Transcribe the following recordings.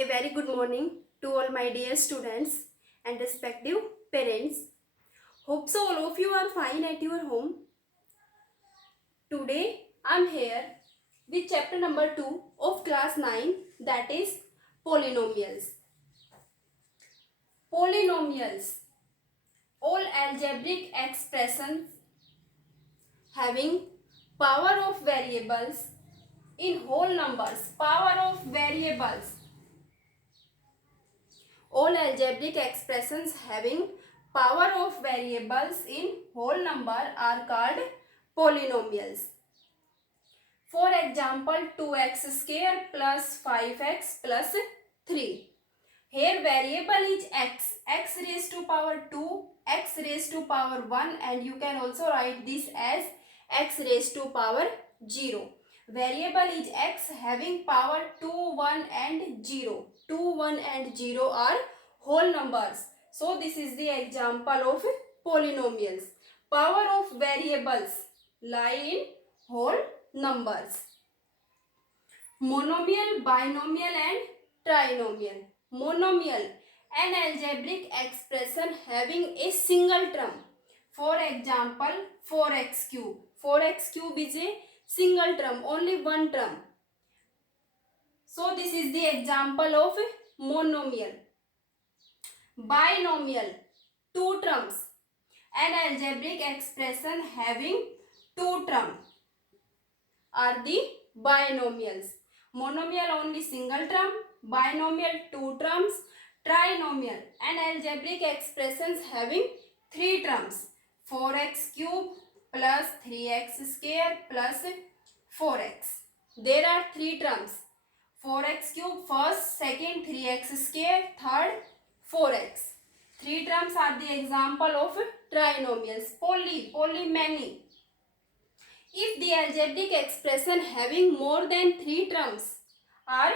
A very good morning to all my dear students and respective parents. Hope so all of you are fine at your home. Today I am here with chapter number 2 of class 9, that is polynomials. Polynomials, all algebraic expressions having power of variables in whole numbers. Power of variables. All algebraic expressions having power of variables in whole number are called polynomials. For example, 2x square plus 5x plus 3. Here variable is x raised to power 2, x raised to power 1, and you can also write this as x raised to power 0. Variable is x having power 2, 1 and 0. 2, 1 and 0 are whole numbers. So this is the example of polynomials. Power of variables lie in whole numbers. Monomial, binomial and trinomial. Monomial, an algebraic expression having a single term. For example, 4x cube. 4x cube is a single term, only one term. So this is the example of monomial. Binomial, two terms. An algebraic expression having two terms are the binomials. Monomial only single term, binomial two terms, trinomial and algebraic expressions having three terms. 4x cube plus 3x square plus 4x. There are three terms. 4x cube first, second 3x square, third 4x. Three terms are the example of trinomials. Poly, many. If the algebraic expression having more than three terms are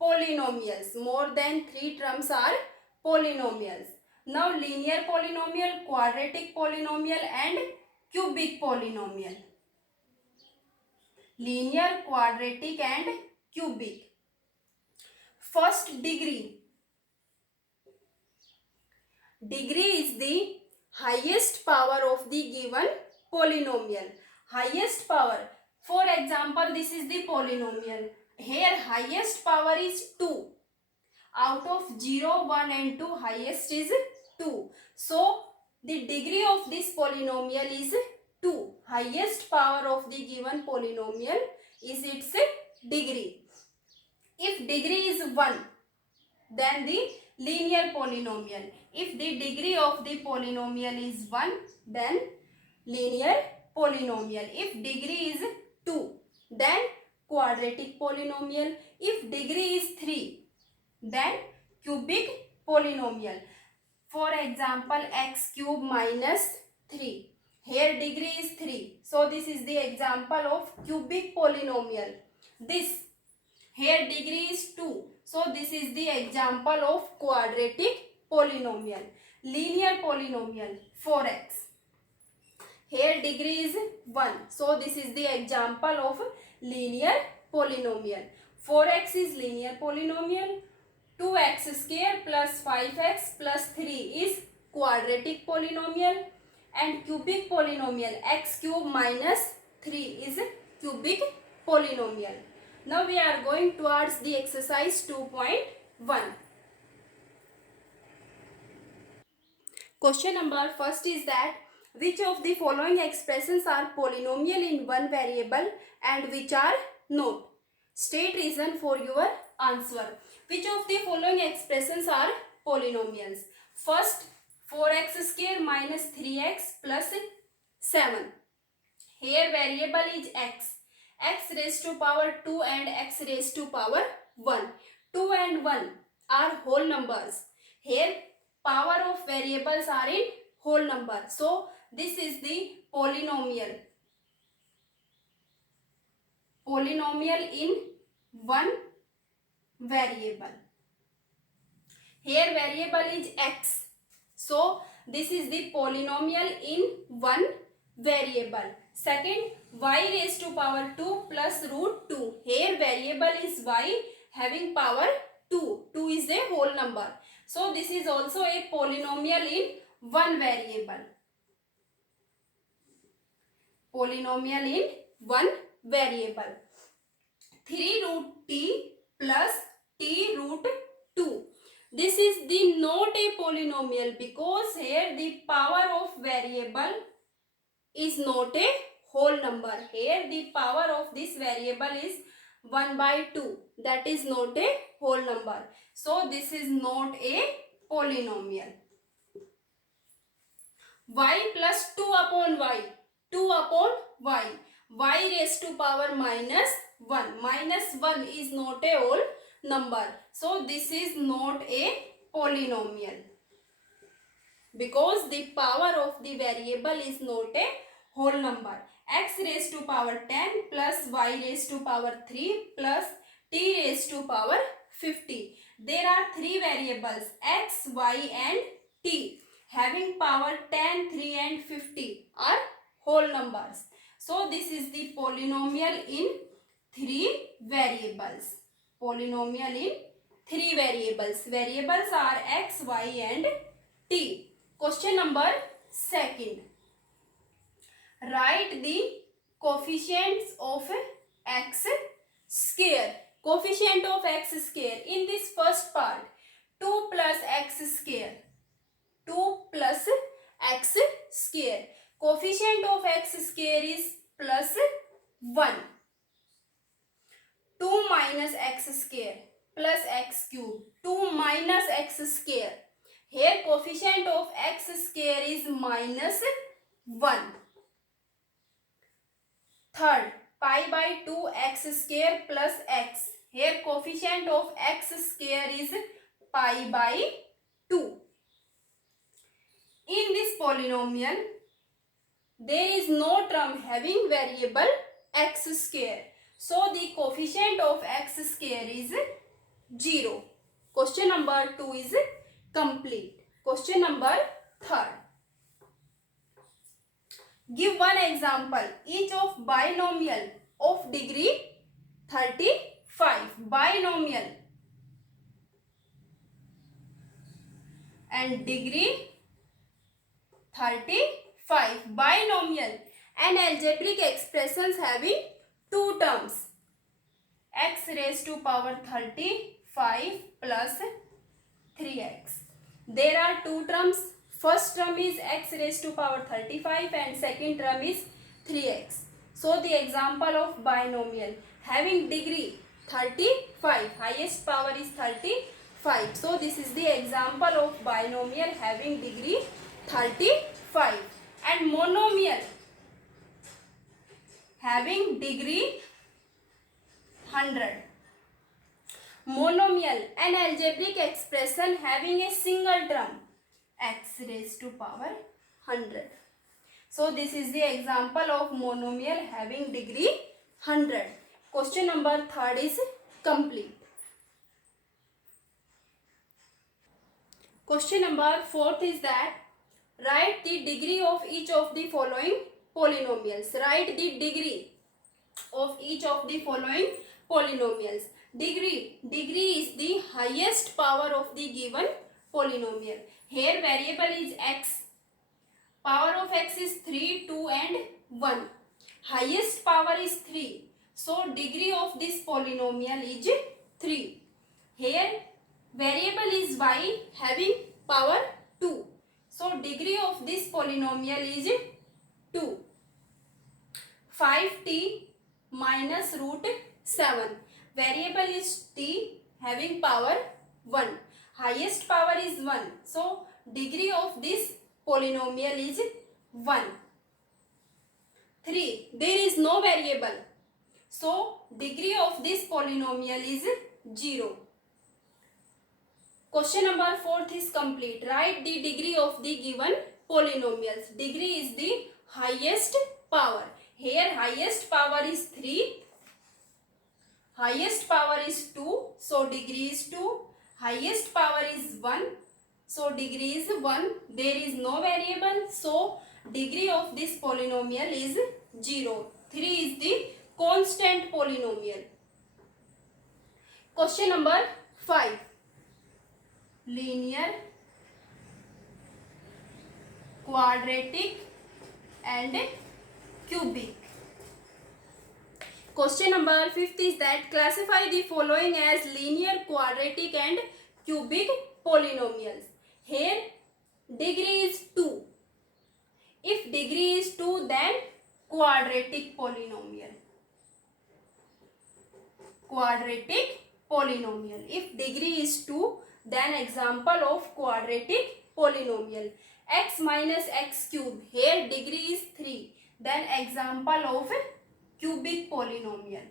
polynomials. More than three terms are polynomials. Now linear polynomial, quadratic polynomial and cubic polynomial. Linear, quadratic and cubic. First, degree. Degree is the highest power of the given polynomial. Highest power. For example, this is the polynomial. Here highest power is 2. Out of 0, 1 and 2, highest is 2. So, the degree of this polynomial is 2. Highest power of the given polynomial is its degree. If degree is 1, then the linear polynomial. If the degree of the polynomial is 1, then linear polynomial. If degree is 2, then quadratic polynomial. If degree is 3, then cubic polynomial. For example, x cube minus 3. Here degree is 3. So this is the example of cubic polynomial. This here degree is 2. So this is the example of quadratic polynomial. Linear polynomial 4x. Here degree is 1. So this is the example of linear polynomial. 4x is linear polynomial. 2x square plus 5x plus 3 is quadratic polynomial. And cubic polynomial x cube minus 3 is cubic polynomial. Now we are going towards the exercise 2.1. Question number first is that which of the following expressions are polynomial in one variable and which are not? State reason for your answer. Which of the following expressions are polynomials? First, 4x square minus 3x plus 7. Here variable is x. X raised to power 2 and x raised to power 1. 2 and 1 are whole numbers. Here power of variables are in whole number. So this is the polynomial. Polynomial in one variable. Here variable is x. So this is the polynomial in one variable. Second, y raised to power 2 plus root 2. Here variable is y having power 2. 2 is a whole number. So this is also a polynomial in one variable. Polynomial in one variable. 3 root t plus t root 2. This is the not a polynomial because here the power of variable is not a whole number. Here the power of this variable is 1 by 2. That is not a whole number. So this is not a polynomial. Y plus 2 upon y. 2 upon y. Y raised to power minus 1. Minus 1 is not a whole number. So this is not a polynomial. Because the power of the variable is not a whole number. X raised to power 10 plus y raised to power 3 plus t raised to power 50. There are three variables x, y and t having power 10, 3 and 50 are whole numbers. So this is the polynomial in three variables. Polynomial in three variables. Variables are x, y and t. Question number 2. Write the coefficients of x square. Coefficient of x square. In this first part, 2 plus x square. 2 plus x square. Coefficient of x square is plus 1. 2 minus x square plus x cube. 2 minus x square. Here coefficient of x square is minus 1. Third, pi by 2 x square plus x. Here coefficient of x square is pi by 2. In this polynomial, there is no term having variable x square. So the coefficient of x square is 0. Question number 2 is complete. Question number 3. Give one example. Each of binomial of degree 35. Binomial and degree 35. Binomial and algebraic expressions having two terms. X raised to power 35 plus 3x. There are two terms. First term is x raised to power 35 and second term is 3x. So the example of binomial having degree 35, highest power is 35. So this is the example of binomial having degree 35. And monomial having degree 100. Monomial, an algebraic expression having a single term, x raised to power 100. So this is the example of monomial having degree 100. Question number 3 is complete. Question number 4 is that write the degree of each of the following polynomials. Write the degree of each of the following polynomials. Degree is the highest power of the given polynomial. Here variable is x. Power of x is 3, 2 and 1. Highest power is 3. So degree of this polynomial is 3. Here variable is y having power 2. So degree of this polynomial is 2. 5t minus root 7. Variable is t having power 1. Highest power is 1. So degree of this polynomial is 1. 3. There is no variable. So degree of this polynomial is 0. Question number 4 is complete. Write the degree of the given polynomials. Degree is the highest power. Here highest power is 3. Highest power is 2. So degree is 2. Highest power is 1. So degree is 1. There is no variable. So degree of this polynomial is 0. 3 is the constant polynomial. Question number 5. Linear, quadratic and cubic. Question number 5th is that classify the following as linear, quadratic and cubic polynomials. Here degree is 2. If degree is 2, then quadratic polynomial. Quadratic polynomial. If degree is 2, then example of quadratic polynomial. X minus x cube. Here degree is 3. Then example of cubic polynomial.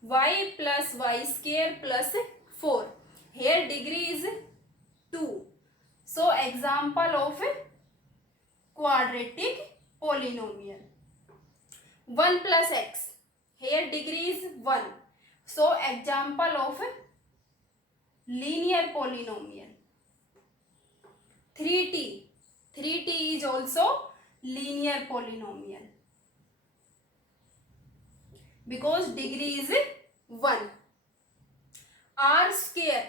Y plus y square plus 4. Here degree is 2. So example of quadratic polynomial. 1 plus x. Here degree is 1. So example of linear polynomial. 3t. 3t is also linear polynomial, because degree is 1. R square.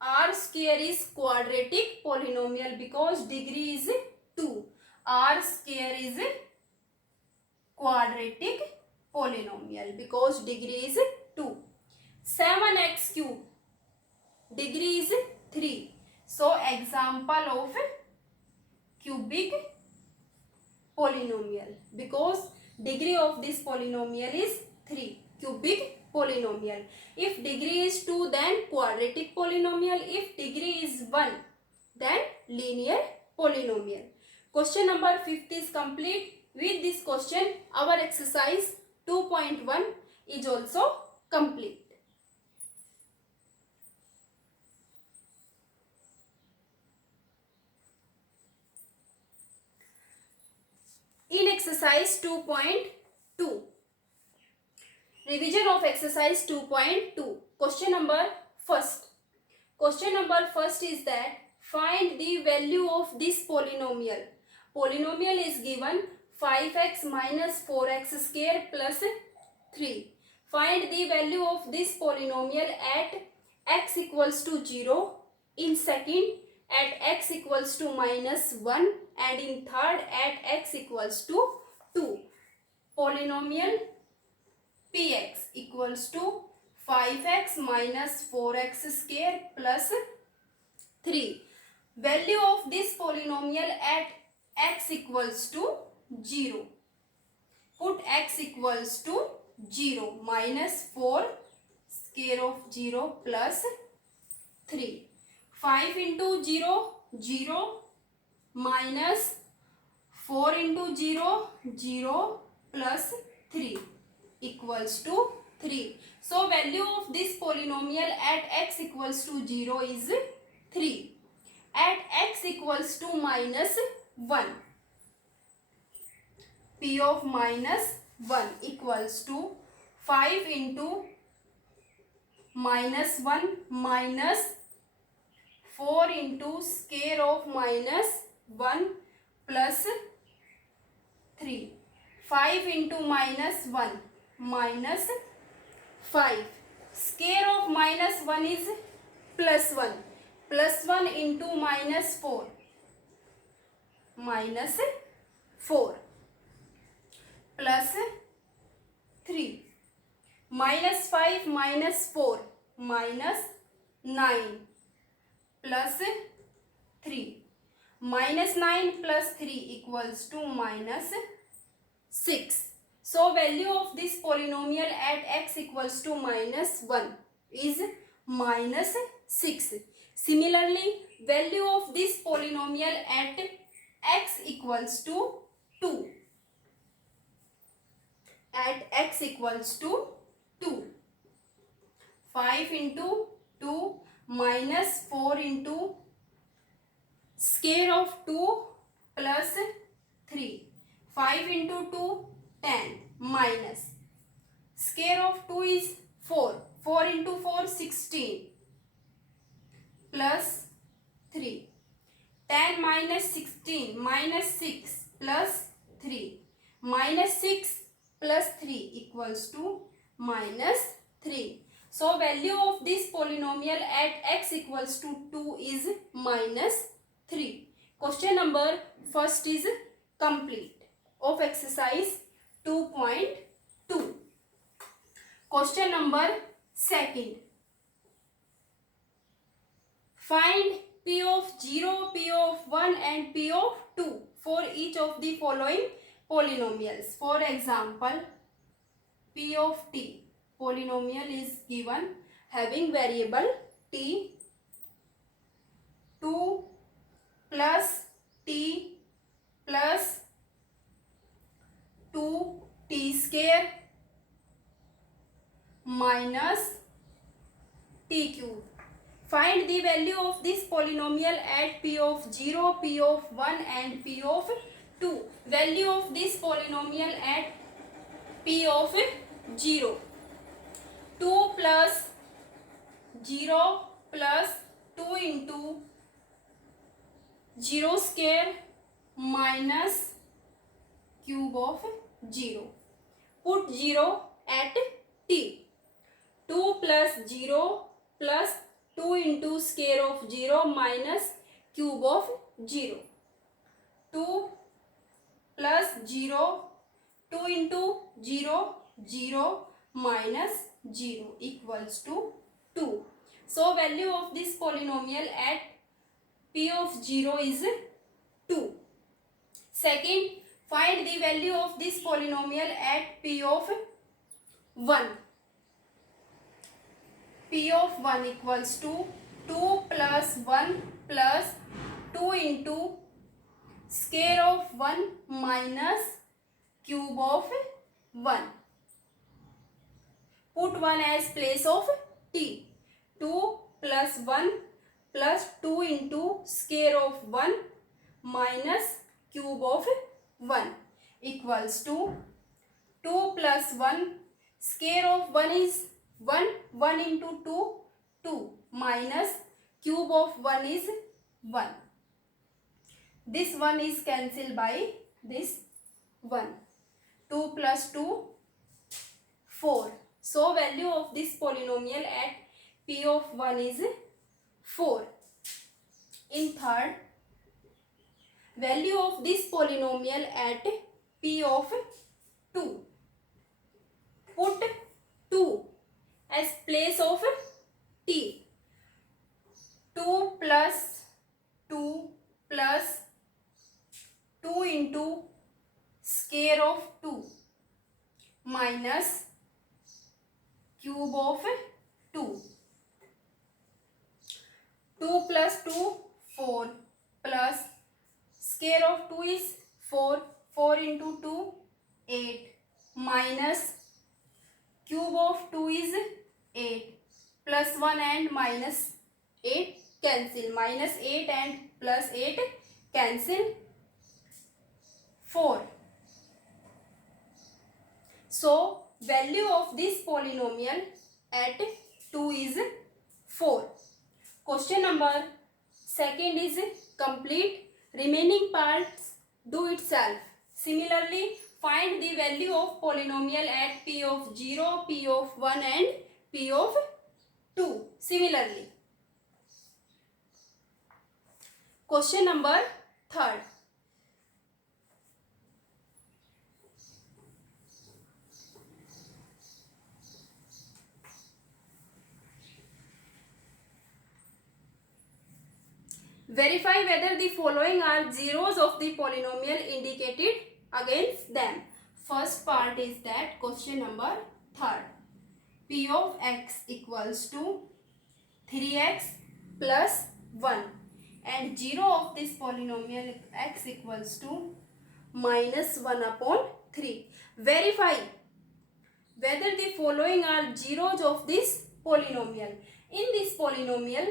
R square is quadratic polynomial because degree is 2. R square is quadratic polynomial because degree is 2. 7x cube. Degree is 3. So example of cubic polynomial because degree of this polynomial is 3. Cubic polynomial. If degree is 2, then quadratic polynomial. If degree is 1, then linear polynomial. Question number 5th is complete. With this question, our exercise 2.1 is also complete. In exercise 2.2, revision of exercise 2.2. Question number first. Question number first is that find the value of this polynomial. Polynomial is given 5x minus 4x square plus 3. Find the value of this polynomial at x equals to 0, in second at x equals to minus 1, and in third at x equals to 2. Polynomial px equals to 5x minus 4x square plus 3. Value of this polynomial at x equals to 0. Put x equals to 0, minus 4 square of 0 plus 3. 5 into 0, 0, minus 4 into 0, 0 plus 3 equals to 3. So value of this polynomial at x equals to 0 is 3. At x equals to minus 1, p of minus 1 equals to 5 into minus 1 minus 4 into square of minus 1 plus 3. 5 into minus 1 minus 5. Square of minus 1 is plus 1. Plus 1 into minus 4. Minus 4. Plus 3. Minus 5 minus 4. Minus 9. Plus 3. Minus 9 plus 3 equals to minus 6. So value of this polynomial at x equals to minus 1 is minus 6. Similarly, value of this polynomial at x equals to 2. At x equals to 2. 5 into 2 minus 4 into square of 2 plus 3. 5 into 2, 10 minus square of 2 is 4. 4 into 4, 16 plus 3. 10 minus 16 minus 6 plus 3. Minus 6 plus 3 equals to minus 3. So value of this polynomial at x equals to 2 is -3. Question number first is complete of exercise 2.2. Question number second. Find p of 0, p of 1 and p of 2 for each of the following polynomials. For example, p of t polynomial is given having variable t, 2 plus t plus 2t square minus t cube. Find the value of this polynomial at p of 0, p of 1 and p of 2. Value of this polynomial at p of 0. 2 plus 0 plus 2 into 0 square minus cube of 0. Put 0 at t. 2 plus 0 plus 2 into square of 0 minus cube of 0. 2 plus 0, 2 into 0, 0 minus 0 equals to 2. So value of this polynomial at p of 0 is 2. Second, find the value of this polynomial at p of 1. P of 1 equals to 2 plus 1 plus 2 into square of 1 minus cube of 1. Put 1 as place of t. 2 plus 1 plus 2 into square of 1 minus cube of 1 equals to 2 plus 1 square of 1 is 1, 1 into 2, 2 minus cube of 1 is 1. This 1 is cancelled by this 1. 2 plus 2, 4. So value of this polynomial at p of 1 is 4. In third, value of this polynomial at p of 2. Put 2 as place of t. 2 plus 2 plus 2 into square of 2 minus cube of 2. 2 plus 2, 4 plus square of 2 is 4. 4 into 2, 8 minus cube of 2 is 8 plus 1 and minus 8 cancel. Minus 8 and plus 8 cancel. 4. So value of this polynomial at 2 is 4. Question number second is complete. Remaining parts do itself. Similarly, find the value of polynomial at p of 0, p of 1 and p of 2. Similarly. Question number third. Verify whether the following are zeros of the polynomial indicated against them. First part is that question number third. P of x equals to 3x plus 1 and 0 of this polynomial x equals to minus 1 upon 3. Verify whether the following are zeros of this polynomial. In this polynomial,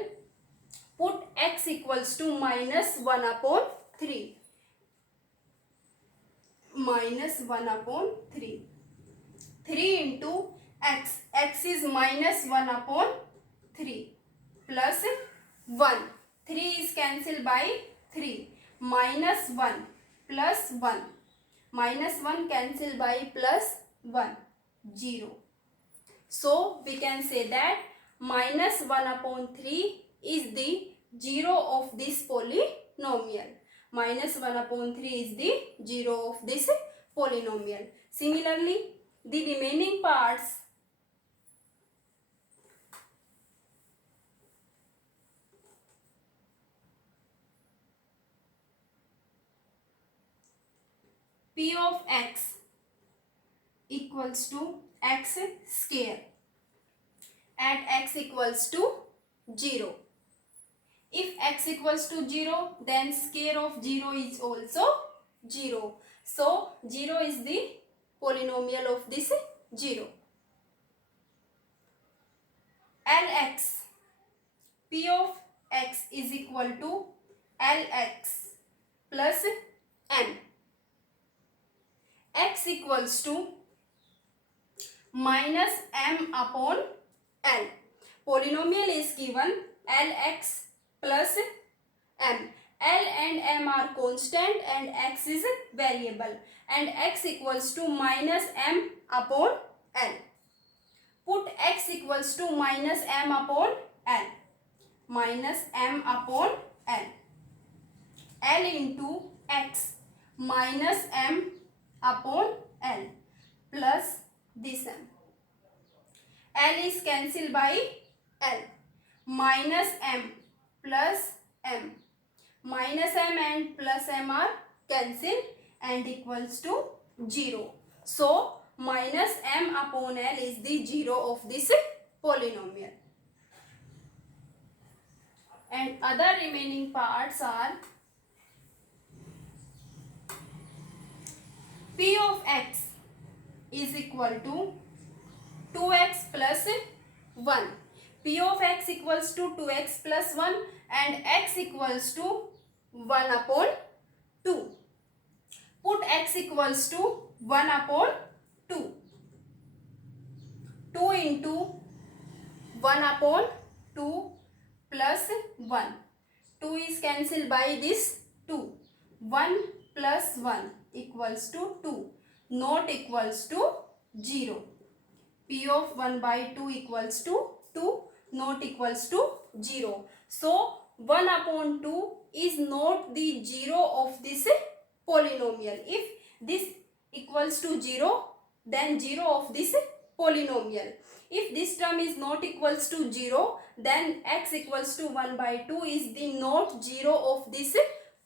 put x equals to minus 1 upon 3. Minus 1 upon 3. 3 into x. X is minus 1 upon 3 plus 1. 3 is cancelled by 3. Minus 1 plus 1. Minus 1 cancelled by plus 1. 0. So we can say that minus 1 upon 3 is the 0 of this polynomial. Minus 1 upon 3 is the 0 of this polynomial. Similarly, the remaining parts p of x equals to x square at x equals to 0. If x equals to 0, then square of 0 is also 0. So 0 is the polynomial of this 0. Lx, p of x is equal to Lx plus m. X equals to minus m upon L. Polynomial is given Lx plus m. L and m are constant and x is variable, and x equals to minus m upon L. Put x equals to minus m upon L. Minus m upon L. L into x minus m upon L plus this m. L is cancelled by L. Minus m plus m. Minus m and plus m are cancelled and equals to 0. So minus m upon L is the 0 of this polynomial. And other remaining parts are p of x is equal to 2x plus 1. P of x equals to 2x plus 1 and x equals to 1 upon 2. Put x equals to 1 upon 2. 2 into 1 upon 2 plus 1. 2 is cancelled by this 2. 1 plus 1 equals to 2. Not equals to 0. P of 1 by 2 equals to 2, not equals to 0. So 1 upon 2 is not the 0 of this polynomial. If this equals to 0, then 0 of this polynomial. If this term is not equals to 0, then x equals to 1 by 2 is the not 0 of this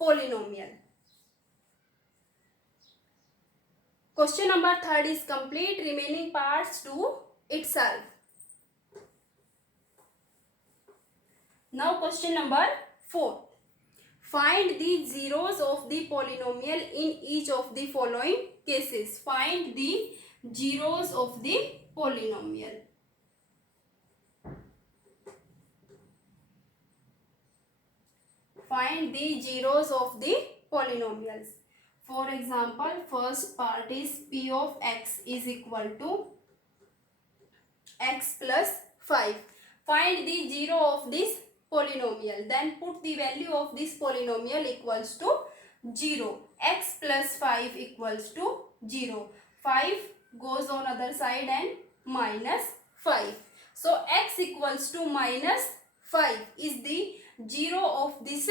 polynomial. Question number 3 is complete. Remaining parts to itself. Now question number 4. Find the zeros of the polynomial in each of the following cases. Find the zeros of the polynomial. Find the zeros of the polynomials. For example, first part is p of x is equal to x plus 5. Find the 0 of this polynomial. Then put the value of this polynomial equals to 0. X plus 5 equals to 0. 5 goes on other side and minus 5. So x equals to minus 5 is the 0 of this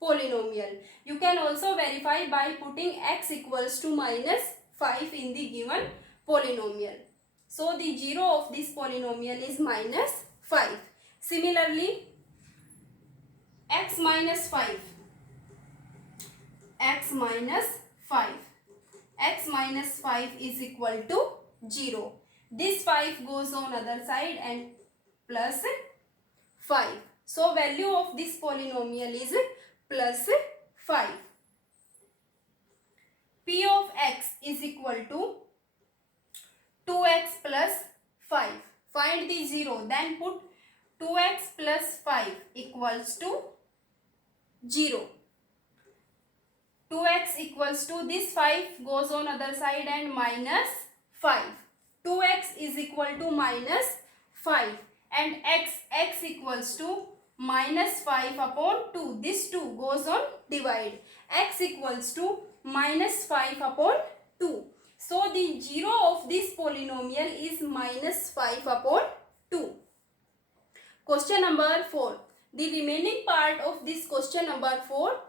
polynomial. You can also verify by putting x equals to minus 5 in the given polynomial. So the 0 of this polynomial is minus 5. Similarly, x minus 5. X minus 5. X minus 5 is equal to 0. This 5 goes on other side and plus 5. So value of this polynomial is plus 5. P of x is equal to 2x plus 5. Find the 0. Then put 2x plus 5 equals to 0. 2x equals to this 5 goes on other side and minus 5. 2x is equal to minus 5 and x equals to minus 5 upon 2. This 2 goes on divide. X equals to minus 5 upon 2. So the 0 of this polynomial is -5/2. Question number 4. The remaining part of this question number 4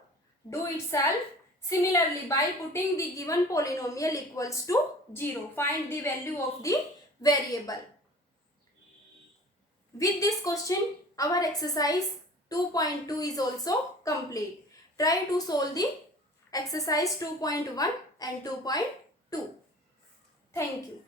do itself. Similarly, by putting the given polynomial equals to 0, find the value of the variable. With this question, our exercise 2.2 is also complete. Try to solve the exercise 2.1 and 2.2. Thank you.